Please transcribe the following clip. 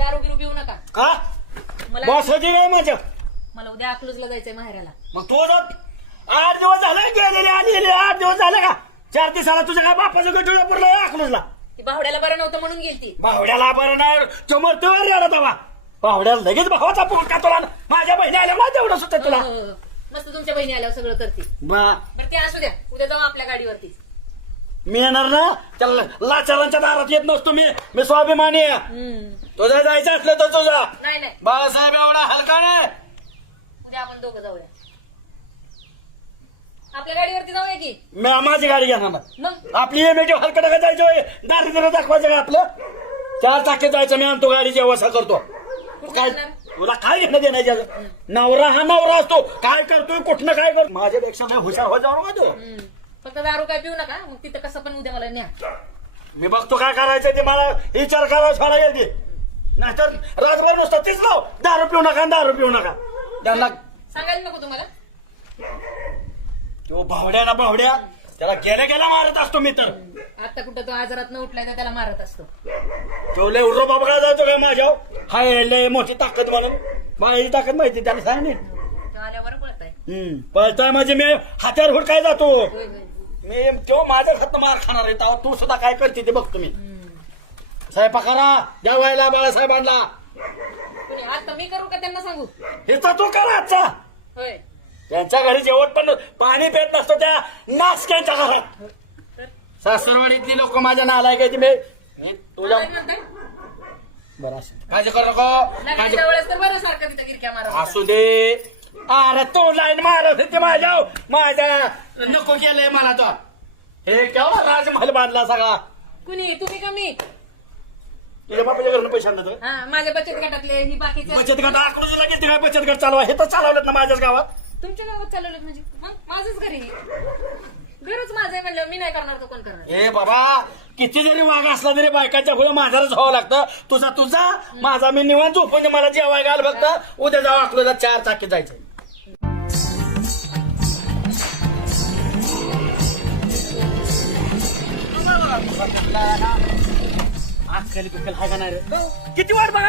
दारू बिरू पिऊ नका. का मला बसायची काय माझ्या मला उद्या अकलूजला जायचंय माहेराला. मग तू 8 दिवस झाले गेलेले आलेले 8 दिवस झाले का 4 दिवसाला तुझ्या काय बापाचं गटुळा पडलं अकलूजला. ती बावड्याला बरं नव्हतं म्हणून गेलती. बावड्याला बरं नाही तो मरतोवर गेला तेव्हा बावड्याला लगेच भावाचा पोटा तुला माझ्या बहिणी आल्या ना तेवढं सुद्धा तुला मस्त तुमच्या बहिणी आल्यावर सगळं करते. बरं ते असू द्या, उद्या जाऊ आपल्या गाडीवरती. मी येणार ना त्याला लाचारांच्या दारात येत नसतो मी स्वाभिमानी आहे. तुझं जायचं असलं तर तुझा नाही नाही, बाळासाहेब एवढा हलका नाही. उद्या आपण दोघं जाऊया आपल्या गाडीवरती. जाऊया की मी माझी गाडी घेणार ना. मग आपली एमएटी हलकटा का जायचं दारिद्र्य दाखवायचं का आपलं 4 चाकी जायचं मी आणतो गाडीची व्यवस्था करतो. काय तुला काय घेणं देण्याचं नवरा हा नवरा असतो काय करतोय कुठनं काय करतो माझ्यापेक्षा काय हुशार हो जाऊ का तू. फक्त दारू काय पिऊ नका. मग तिथं कसं पण उद्या मला न्या. मी बघतो काय करायचं ते मला विचार करायला फारा येते नाहीतर राजभर नुसतं तीच लाव दारू पिऊ नका दारू पिऊ नका त्यांना सांगायला नको तुम्हाला. तो भावड्या ना भावड्या त्याला गेल्या मारत असतो मी तर. आता कुठं तो आजारात न उठलाय तर त्याला मारत असतो. तो लय उर्रो बाबा काय जातो काय माझ्या हाय लय मोठी ताकद म्हणून माझी ताकद माहिती त्याला सांग तो आल्यावर बोलत आहे. पळताय म्हणजे मी हात्यावर हुड काय जातो होय, होय. मी तो माझ्या हात मार खाणार आहे तेव्हा तू सुद्धा काय करते ते बघतो मी. स्वयंपाकाला जेवायला बाळासाहेबांना कुणी आता मी करू का त्यांना सांगू? हिचा तू करा आजचा. होय त्यांच्या घरी जेवण पण पाणी पेत नसतो त्या नासक्यांच्या घरात. तर सासरवाडीतली लोक माझ्या नाला काय मी तुझ्या काय म्हणताय? बरं असू दे. काळजी करू नको काळजी जवळच तर बरं सारखं तिथं गिरक्या मारत होता. असू दे. अरे तो लाईन मारत होते माझ्या नको केलंय मला तो. हे केव्हा राजमहल बांधला सगळा कुणी तुम्ही का मी? तुझ्या बापाच्या घरून पैसे आणलं तर हा माझ्या बचत गटातले ही बाकीचे बचत गट आकडून लगेच काय बचत गट चालवा हे तर चालवलं ना माझ्याच गावात. तुमच्या गावात चालवलं म्हणजे मग माझंच घरी घरच माझं आहे म्हणलं मी नाही करणार तर कोण करणार? ए बाबा किती जरी वाघ असला तरी बायकाच्या पुढे माझाच व्हावं लागतं. तुझा माझा मी निवांत झोपून मला जेवाय घाल फक्त उद्या जाऊ अकलूजला 4 चाकी जायचं. आजकाल हाय का नाही रे किती वाट बघायला